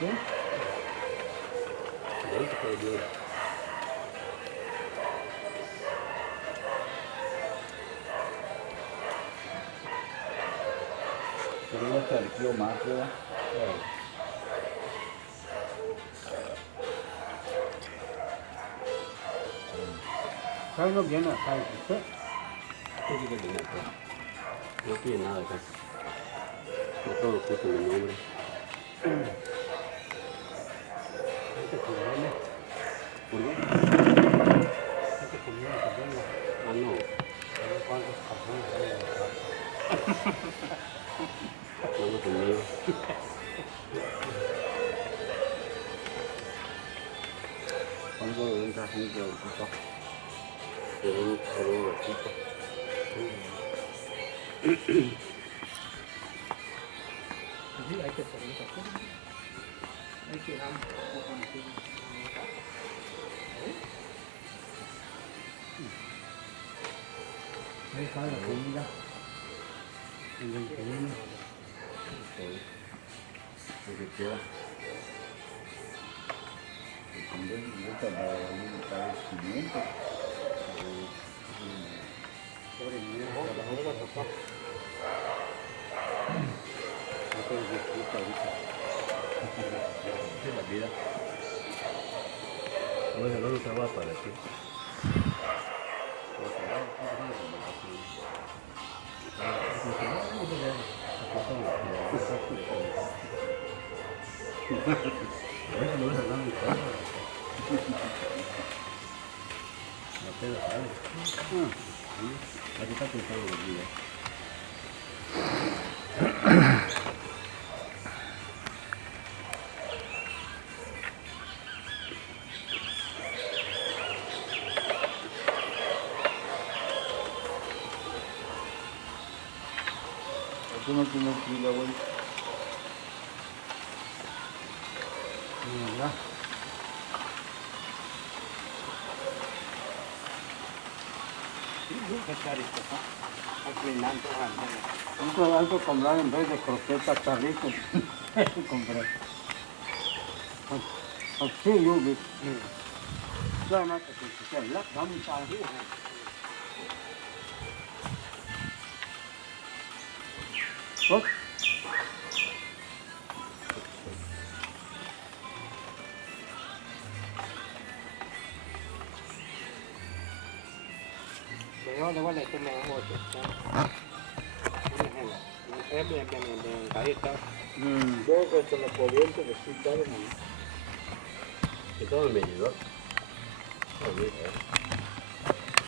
¿Sí? Pero ya se alquiló más, ¿verdad? Carlos viene acá, ¿sí? No tiene nada acá. No todo puso mi nombre. ¿Por qué? Ah, no. Vamos conmigo. Cuando entra gente al tipo. Por un ratito. Sí, hay que hacer muchas cosas. Hay que dar un poco de tiempo. Ahí está la comida. El 21. Lo que quiera. También me gusta la establecimiento. Pobre niño, trabajó la papá. No te disfruta ahorita. Es la vida. Bueno, no se va para ti. Aquí está pensando los días. Eso no tiene fila, güey. Mira. Qué carito, ¿no? Inclinando Nunca algo comprar en vez de croquetas está rico. Compré. Así yo vi. Ya no te quise la dame ahí. Pues Yo le voy a decir me hago esto. Es bien, carita. yo que se lo podía decir, Que todo el medidor. No,